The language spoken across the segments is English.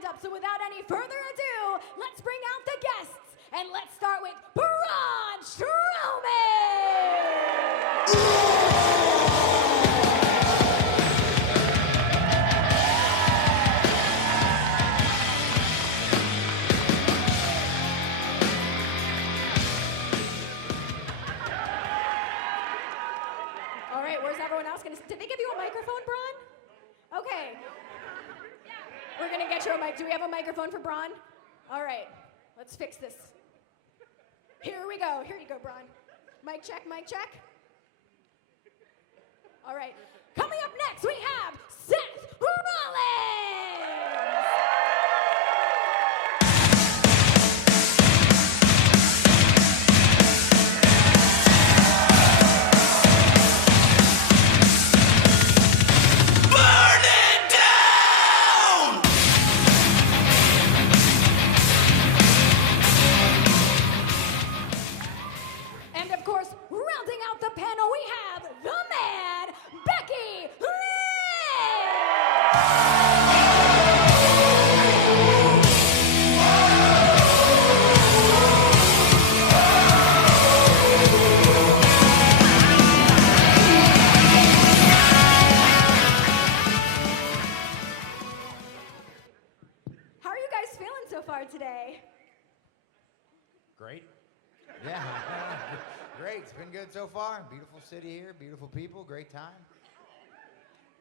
lined up, so without any further ado, let's bring out the guests, and let's start with Braun Strowman! Did they give you a microphone, Braun? Okay. We're going to get you a mic. Do we have a microphone for Braun? All right. Let's fix this. Here we go. Here you go, Braun. Mic check, mic check. All right. Coming up next, we have Seth Rollins! Today. Great. Yeah. Great. It's been good so far. Beautiful city here, beautiful people, great time.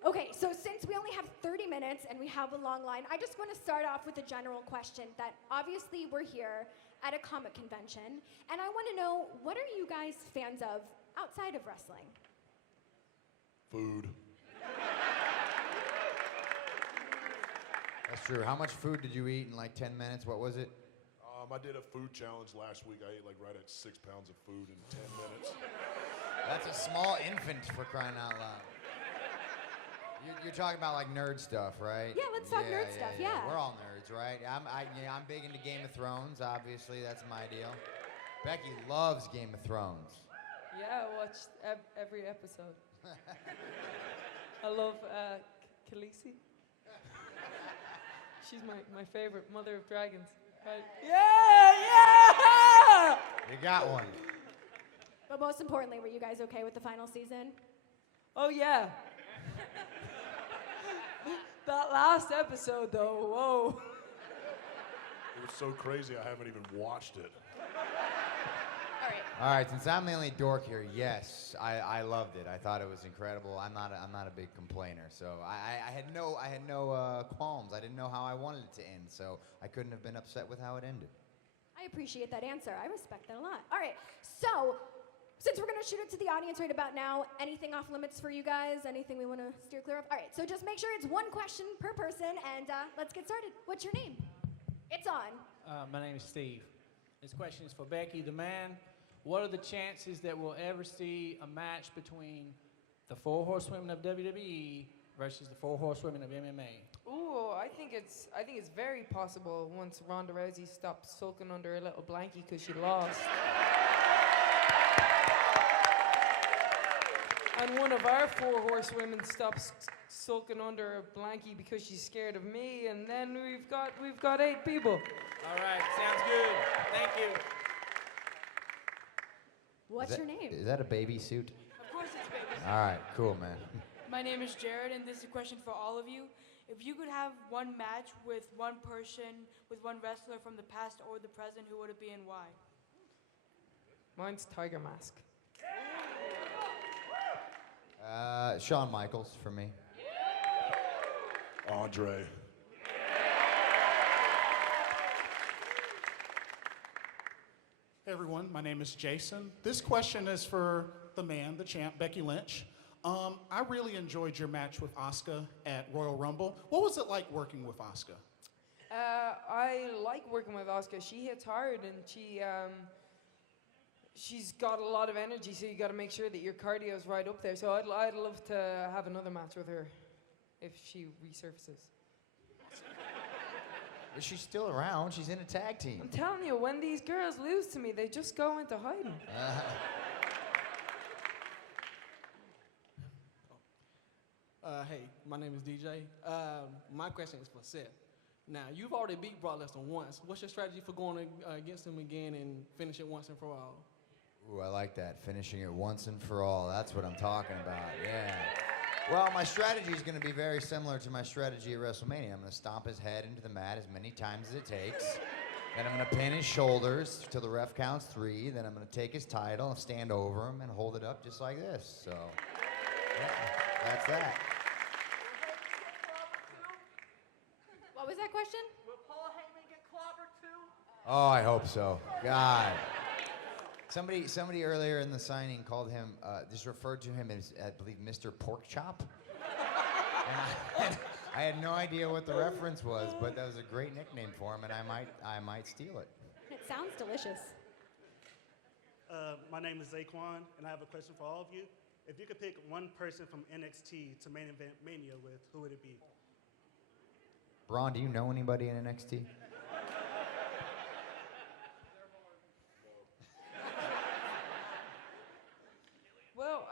Okay, so since we only have 30 minutes and we have a long line, I just want to start off with a general question that obviously we're here at a comic convention, and I want to know, what are you guys fans of outside of wrestling? Food. That's true. How much food did you eat in like 10 minutes? What was it? I did a food challenge last week. I ate like right at 6 pounds of food in 10 minutes. That's a small infant, for crying out loud. You're talking about like nerd stuff, right? Yeah, let's talk nerd stuff, yeah. We're all nerds, right? I'm big into Game of Thrones, obviously. That's my deal. Becky loves Game of Thrones. Yeah, I watched every episode. I love Khaleesi. She's my favorite, Mother of Dragons. Right? Yeah! You got one. But most importantly, were you guys okay with the final season? Oh, yeah. That last episode, though, whoa. It was so crazy, I haven't even watched it. All right, since I'm the only dork here, yes, I loved it. I thought it was incredible. I'm not a big complainer, so I had no qualms. I didn't know how I wanted it to end, so I couldn't have been upset with how it ended. I appreciate that answer. I respect that a lot. All right, so since we're gonna shoot it to the audience right about now, anything off limits for you guys? Anything we want to steer clear of? All right, so just make sure it's one question per person, and let's get started. What's your name? It's on. My name is Steve. This question is for Becky, the man. What are the chances that we'll ever see a match between the 4 horsewomen of WWE versus the 4 horsewomen of MMA? Ooh, I think it's very possible once Ronda Rousey stops sulking under a little blankie because she lost. And one of our 4 horsewomen stops sulking under a blankie because she's scared of me, and then we've got 8 people. All right, sounds good. Thank you. What's your name? Is that a baby suit? Of course it's baby. All right, cool, man. My name is Jared, and this is a question for all of you. If you could have one match with one person, with one wrestler from the past or the present, who would it be and why? Mine's Tiger Mask. Shawn Michaels for me. Andre. Hey everyone, my name is Jason. This question is for the man, the champ, Becky Lynch. I really enjoyed your match with Asuka at Royal Rumble. What was it like working with Asuka? I like working with Asuka. She hits hard, and she's got a lot of energy, so you got to make sure that your cardio is right up there. So I'd love to have another match with her if she resurfaces. But she's still around. She's in a tag team. I'm telling you, when these girls lose to me, they just go into hiding. Hey, my name is DJ. My question is for Seth. Now, you've already beat Brock Lesnar once. What's your strategy for going against him again and finish it once and for all? Ooh, I like that. Finishing it once and for all. That's what I'm talking about. Yeah. Well, my strategy is going to be very similar to my strategy at WrestleMania. I'm going to stomp his head into the mat as many times as it takes. Then I'm going to pin his shoulders till the ref counts 3. Then I'm going to take his title and stand over him and hold it up just like this. So, yeah, that's that. What was that question? Will Paul Heyman get clobbered too? Oh, I hope so. God. Somebody earlier in the signing called him, just referred to him as, I believe, Mr. Pork Chop. And I had no idea what the reference was, but that was a great nickname for him, and I might steal it. It sounds delicious. My name is Zaquan, and I have a question for all of you. If you could pick one person from NXT to main event Mania with, who would it be? Braun, do you know anybody in NXT? Well,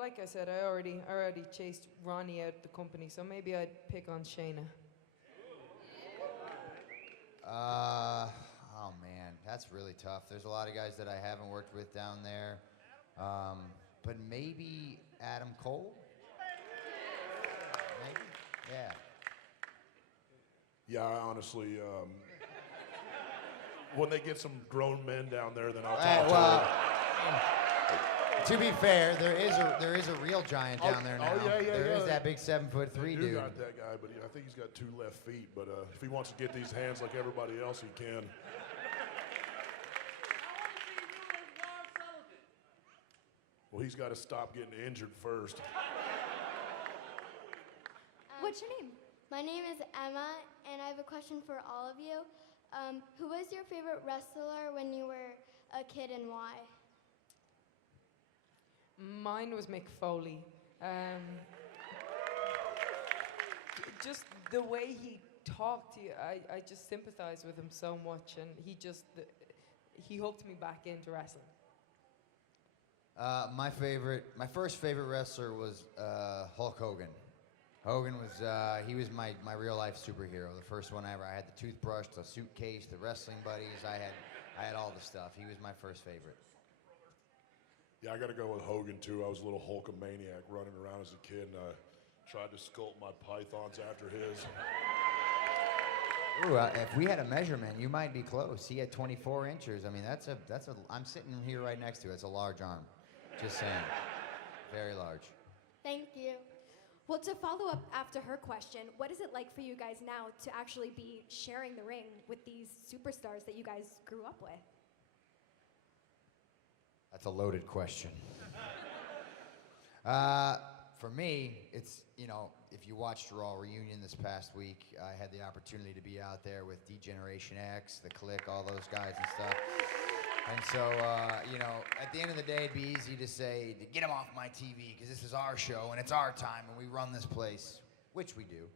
like I said, I already chased Ronnie out the company, so maybe I'd pick on Shayna. Oh man, that's really tough. There's a lot of guys that I haven't worked with down there, but maybe Adam Cole. Maybe, yeah. Yeah, I honestly, when they get some grown men down there, then I'll Right, talk well, to them. to be fair, there is a real giant down there now. Oh, yeah. There is that big 7'3" They do dude. got that guy, but I think he's got 2 left feet. But if he wants to get these hands like everybody else, he can. Well, he's got to stop getting injured first. What's your name? My name is Emma, and I have a question for all of you. Who was your favorite wrestler when you were a kid, and why? Mine was Mick Foley. Just the way he talked, I just sympathized with him so much, and he hooked me back into wrestling. My first favorite wrestler was Hulk Hogan. Hogan was, he was my real life superhero. The first one ever. I had the toothbrush, the suitcase, the wrestling buddies. I had all the stuff. He was my first favorite. Yeah, I got to go with Hogan, too. I was a little Hulkamaniac running around as a kid, and I tried to sculpt my pythons after his. Ooh, if we had a measurement, you might be close. He had 24 inches. I mean, I'm sitting here right next to it. It's a large arm. Just saying. Very large. Thank you. Well, to follow up after her question, what is it like for you guys now to actually be sharing the ring with these superstars that you guys grew up with? That's a loaded question. For me, it's, if you watched Raw Reunion this past week, I had the opportunity to be out there with D-Generation X, The Click, all those guys and stuff. And so, at the end of the day, it'd be easy to say, get them off my TV, because this is our show, and it's our time, and we run this place, which we do.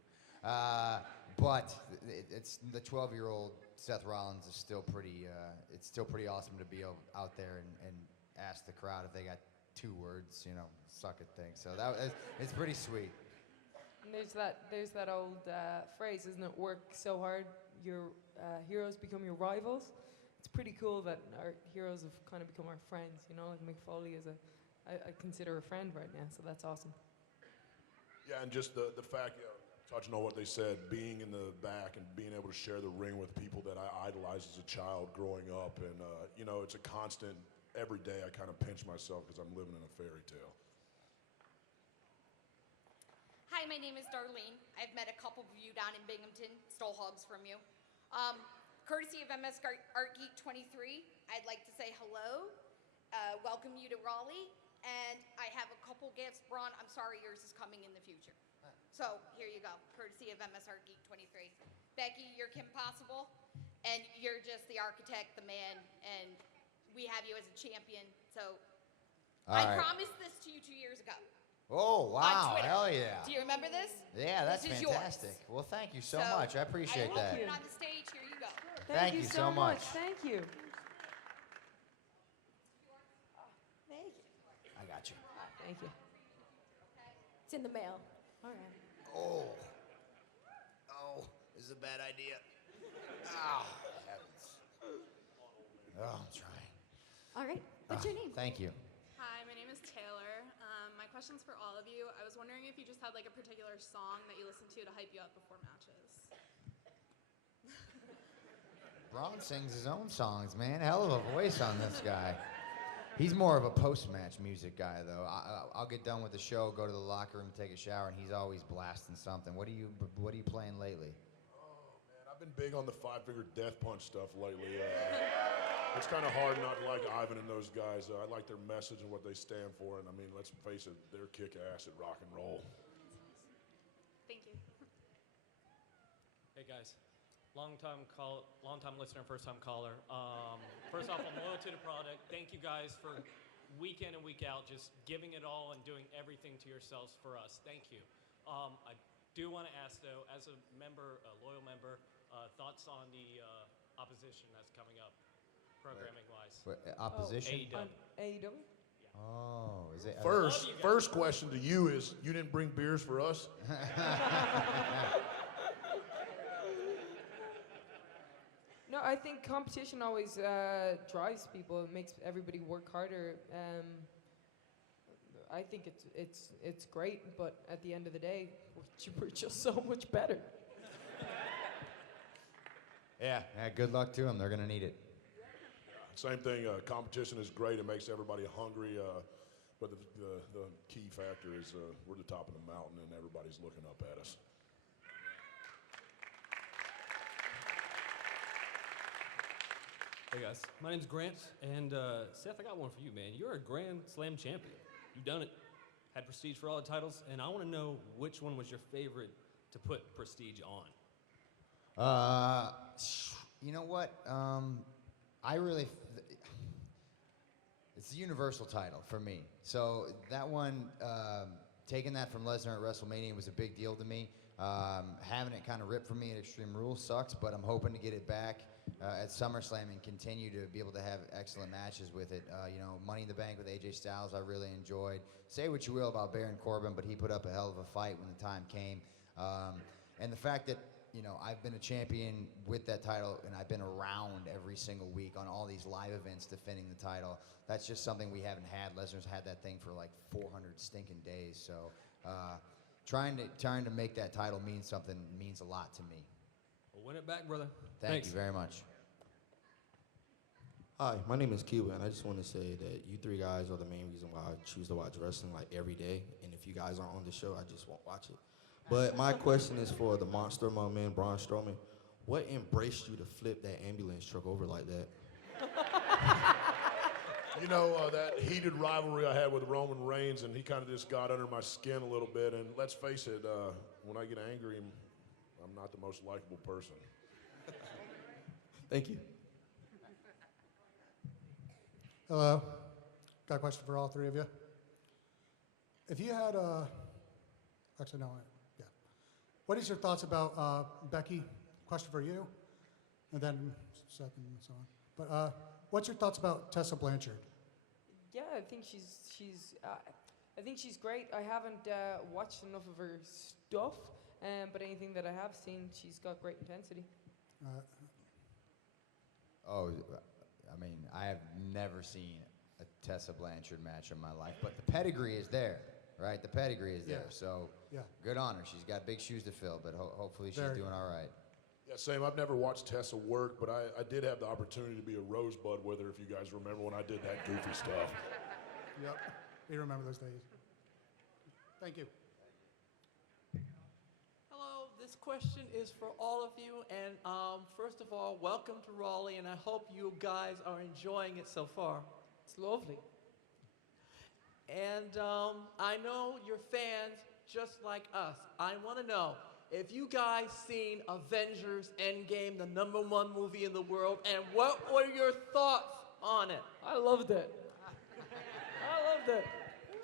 But it's the 12-year-old Seth Rollins is still pretty, it's still pretty awesome to be out there and ask the crowd if they got 2 words, suck it thing. So it's pretty sweet. And there's that old phrase, isn't it? Work so hard, your heroes become your rivals. It's pretty cool that our heroes have kind of become our friends, like Mick Foley is I consider a friend right now, so that's awesome. Yeah, and just the fact, touching on what they said, being in the back and being able to share the ring with people that I idolized as a child growing up, and it's a constant. Every day I kind of pinch myself because I'm living in a fairy tale. Hi, my name is Darlene. I've met a couple of you down in Binghamton, stole hugs from you. Courtesy of MS Art Geek 23, I'd like to say hello, welcome you to Raleigh, and I have a couple gifts. Braun, I'm sorry, yours is coming in the future. So here you go, courtesy of MS Art Geek 23. Becky, you're Kim Possible, and you're just the architect, the man, and we have you as a champion. So I promised this to you 2 years ago. Oh, wow, hell yeah. Do you remember this? Yeah, that's This is fantastic. yours. Well, thank you so much. I appreciate that. I on the stage. Here you go. Thank you so much. Thank you. Thank you. I got you. Thank you. It's in the mail. All right. Oh, is is a bad idea. Oh, heavens. Oh, I'm trying. All right. What's your name? Thank you. Hi, my name is Taylor. My question's for all of you. I was wondering if you just had like a particular song that you listen to hype you up before matches. Braun sings his own songs, man. Hell of a voice on this guy. He's more of a post-match music guy, though. I'll get done with the show, go to the locker room, take a shower, and he's always blasting something. What are you playing lately? Oh, man, I've been big on the five-finger death punch stuff lately. It's kind of hard not to like Ivan and those guys. I like their message and what they stand for, and I mean, let's face it, they're kick-ass at rock and roll. Thank you. Hey guys, long time listener, first time caller. First off, I'm loyal to the product. Thank you guys for week in and week out, just giving it all and doing everything to yourselves for us. Thank you. I do want to ask though, as a member, a loyal member, thoughts on the opposition that's coming up, programming-wise. Opposition? AEW? Oh, is it? First question to you is, you didn't bring beers for us? No, I think competition always drives people. It makes everybody work harder. I think it's great, but at the end of the day, we're just so much better. Yeah, good luck to them. They're going to need it. Same thing, competition is great. It makes everybody hungry, but the key factor is we're the top of the mountain and everybody's looking up at us. Hey guys, my name's Grant, and Seth, I got one for you, man. You're a Grand Slam champion. You've done it. Had prestige for all the titles, and I want to know which one was your favorite to put prestige on. You know what? It's the Universal title for me. So that one, taking that from Lesnar at WrestleMania was a big deal to me. Having it kind of ripped from me at Extreme Rules sucks, but I'm hoping to get it back at SummerSlam and continue to be able to have excellent matches with it. Money in the Bank with AJ Styles, I really enjoyed. Say what you will about Baron Corbin, but he put up a hell of a fight when the time came. And the fact that I've been a champion with that title, and I've been around every single week on all these live events defending the title. That's just something we haven't had. Lesnar's had that thing for like 400 stinking days. So trying to make that title mean something means a lot to me. Well, win it back, brother. Thank you very much. Hi, my name is Cuba, and I just want to say that you three guys are the main reason why I choose to watch wrestling like every day. And if you guys aren't on the show, I just won't watch it. But my question is for the monster among men, Braun Strowman. What embraced you to flip that ambulance truck over like that? That heated rivalry I had with Roman Reigns, and he kind of just got under my skin a little bit. And let's face it, when I get angry, I'm not the most likable person. Thank you. Hello. Got a question for all three of you. If you had actually, no, yeah. What is your thoughts about Becky? Question for you, and then second and so on. But what's your thoughts about Tessa Blanchard? Yeah, I think she's great. I haven't watched enough of her stuff, but anything that I have seen, she's got great intensity. I have never seen a Tessa Blanchard match in my life, but the pedigree is there, right? The pedigree is there, so good on her. She's got big shoes to fill, but hopefully she's doing all right. Yeah, same. I've never watched Tessa work, but I did have the opportunity to be a rosebud with her, if you guys remember when I did that goofy stuff. Yep, we remember those days. Thank you. Hello, this question is for all of you, and first of all, welcome to Raleigh, and I hope you guys are enjoying it so far. It's lovely. And I know you're fans just like us. I want to know, if you guys seen Avengers Endgame, the #1 movie in the world, and what were your thoughts on it? I loved it. I loved it.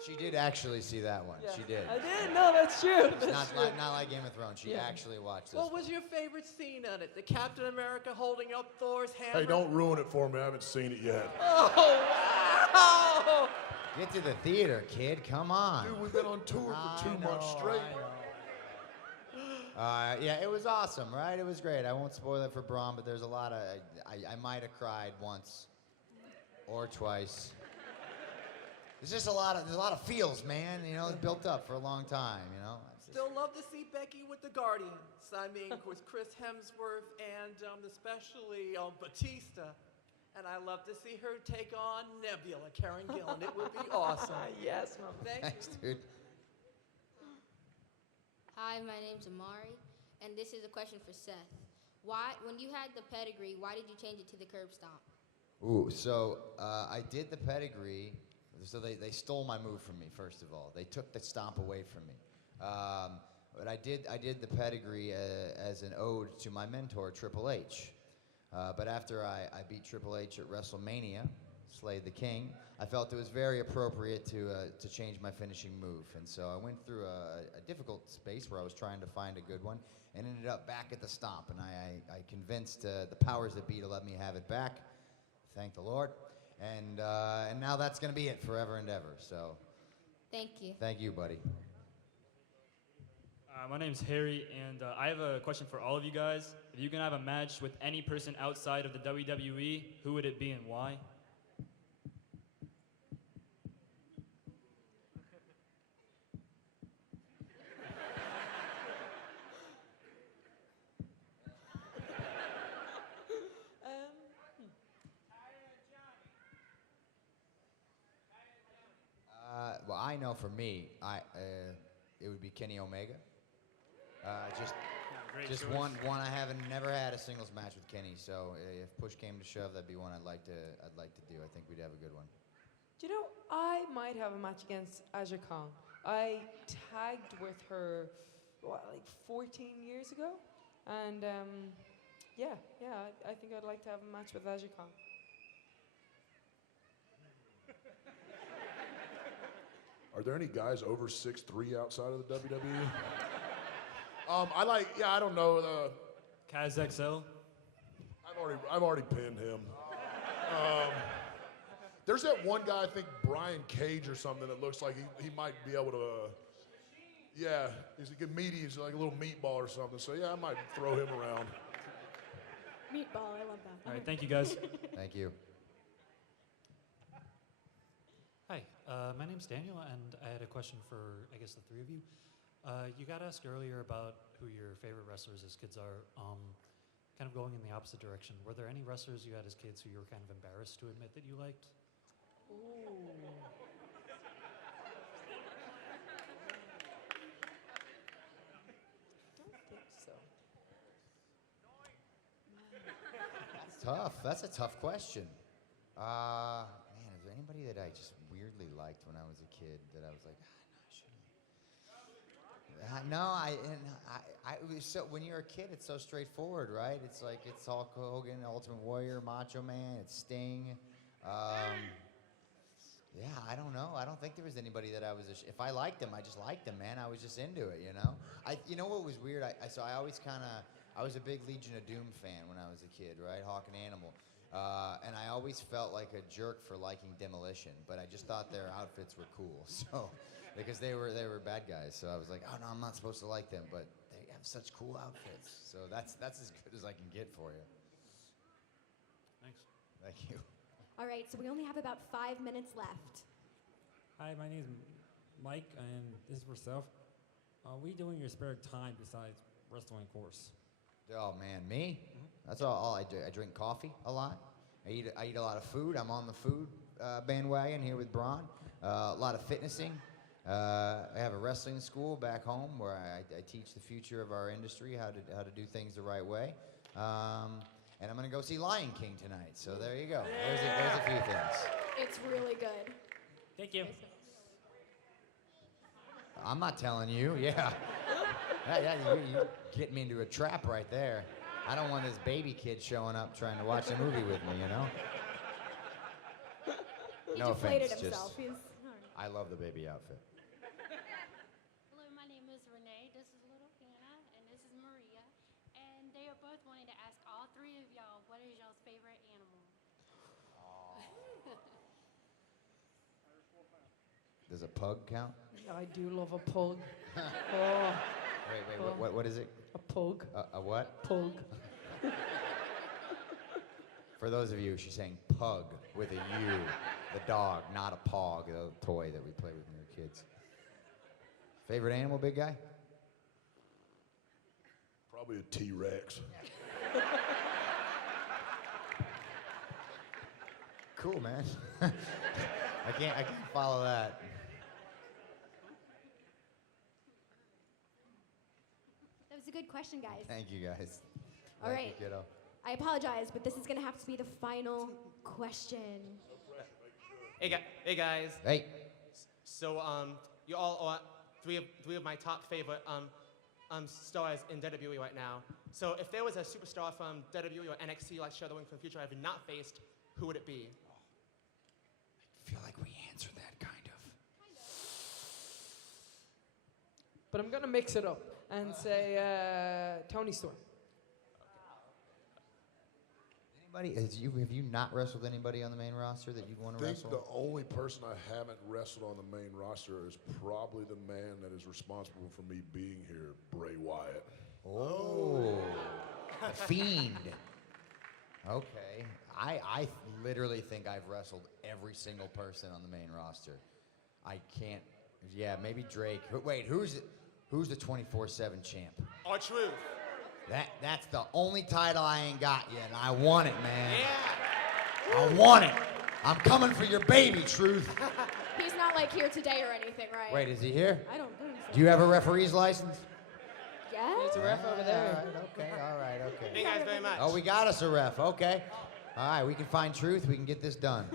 She did actually see that one. Yeah. She did. I did? No, that's true. It's not like Game of Thrones. She actually watched this. What was your favorite scene on it? The Captain America holding up Thor's hammer? Hey, don't ruin it for me. I haven't seen it yet. Oh, wow! Get to the theater, kid. Come on. Dude, we've been on tour for 2 months straight. Yeah, it was awesome, right? It was great. I won't spoil it for Braun, but there's a lot of, I might have cried once or twice. There's a lot of feels, man. You know, it's built up for a long time, you know. Still love to see Becky with the Guardians. I mean, with Chris Hemsworth and especially Batista. And I love to see her take on Nebula, Karen Gillan. It would be awesome. Yes, Mom. Thanks, dude. Hi, my name's Amari, and this is a question for Seth. Why, when you had the pedigree, why did you change it to the curb stomp? Ooh, so I did the pedigree. So they stole my move from me, first of all. They took the stomp away from me. But I did the pedigree as an ode to my mentor, Triple H. But after I beat Triple H at WrestleMania, slayed the King, I felt it was very appropriate to change my finishing move. And so I went through a difficult space where I was trying to find a good one and ended up back at the stomp. And I convinced the powers that be to let me have it back. Thank the Lord. And now that's going to be it forever and ever. So Thank you. thank you, buddy. My name's Harry, and I have a question for all of you guys. If you can have a match with any person outside of the WWE, who would it be and why? Well, I know for me, it would be Kenny Omega. Just choice. one. I haven't never had a singles match with Kenny, so if push came to shove, that'd be one I'd like to do. I think we'd have a good one. Do you know, I might have a match against Aja Kong. I tagged with her, like 14 years ago? And yeah, I think I'd like to have a match with Aja Kong. Are there any guys over 6'3" outside of the WWE? I don't know. Kaz XL? I've already pinned him. There's that one guy, I think Brian Cage or something, that looks like he might be able to. Yeah, he's a good meaty. He's like a little meatball or something. So yeah, I might throw him around. Meatball, I love that. All right, thank you guys. Thank you. Hi, my name's Daniel, and I had a question for, I guess, the three of you. You got asked earlier about who your favorite wrestlers as kids are. Kind of going in the opposite direction. Were there any wrestlers you had as kids who you were kind of embarrassed to admit that you liked? Don't think so. It's tough. That's a tough question. Man, is there anybody that I just weirdly liked when I was a kid that I was like, no, so when you're a kid, it's so straightforward, right? It's like it's Hulk Hogan, Ultimate Warrior, Macho Man, it's Sting. Yeah, I don't know. I don't think there was anybody that I was. If I liked them, I just liked them, man. I was just into it, you know. You know what was weird? I always I was a big Legion of Doom fan when I was a kid, right? Hawk and Animal. And I always felt like a jerk for liking Demolition, but I just thought their outfits were cool. So, because they were bad guys, so I was like, oh no, I'm not supposed to like them, but they have such cool outfits. So that's as good as I can get for you. Thanks. Thank you. All right, so we only have about 5 minutes left. Hi, my name is Mike, and this is for Seth. What do you do in your spare time besides wrestling, of course? Oh man, me? That's all I do. I drink coffee a lot. I eat a lot of food. I'm on the food bandwagon here with Braun. A lot of fitnessing. I have a wrestling school back home where I teach the future of our industry, how to do things the right way. And I'm gonna go see Lion King tonight. So there you go. There's a few things. It's really good. Thank you. I'm not telling you. Yeah. You get me into a trap right there. I don't want this baby kid showing up trying to watch a movie with me, you know? He No deflated offense, himself. just I love the baby outfit. Hello, my name is Renee. This is little Hannah, and this is Maria. And they are both wanting to ask all three of y'all, what is y'all's favorite animal? Does a pug count? I do love a pug. Oh. Wait, what is it? A pug. A what? Pug. For those of you, she's saying pug with a U, the dog, not a pog, the toy that we play with when we were kids. Favorite animal, big guy? Probably a T-Rex. Cool, man. I can't follow that. That was a good question, guys. Thank you, guys. All Thank right. you, kiddo. I apologize, but this is going to have to be the final question. Hey guys. Hey. So you all are three of my top favorite stars in WWE right now. So if there was a superstar from WWE or NXT like Shadow Wing from the future I have not faced, who would it be? I feel like we answered that kind of. But I'm gonna mix it up and say Tony Storm. Anybody? Have you not wrestled anybody on the main roster that you'd want to I think wrestle? the only person I haven't wrestled on the main roster is probably the man that is responsible for me being here, Bray Wyatt. Oh, the Fiend. Okay, I literally think I've wrestled every single person on the main roster. I can't. Yeah, maybe Drake. Wait, who's the 24/7 champ? R-Truth. That's the only title I ain't got yet, and I want it, man. Yeah. I want it. I'm coming for your baby, Truth. He's not like here today or anything, right? Wait, is he here? I don't think so. Do you have a referee's license? Yeah? There's a ref over there. All right, okay. Thank you guys very much. Oh, we got us a ref. Okay. All right, we can find Truth. We can get this done.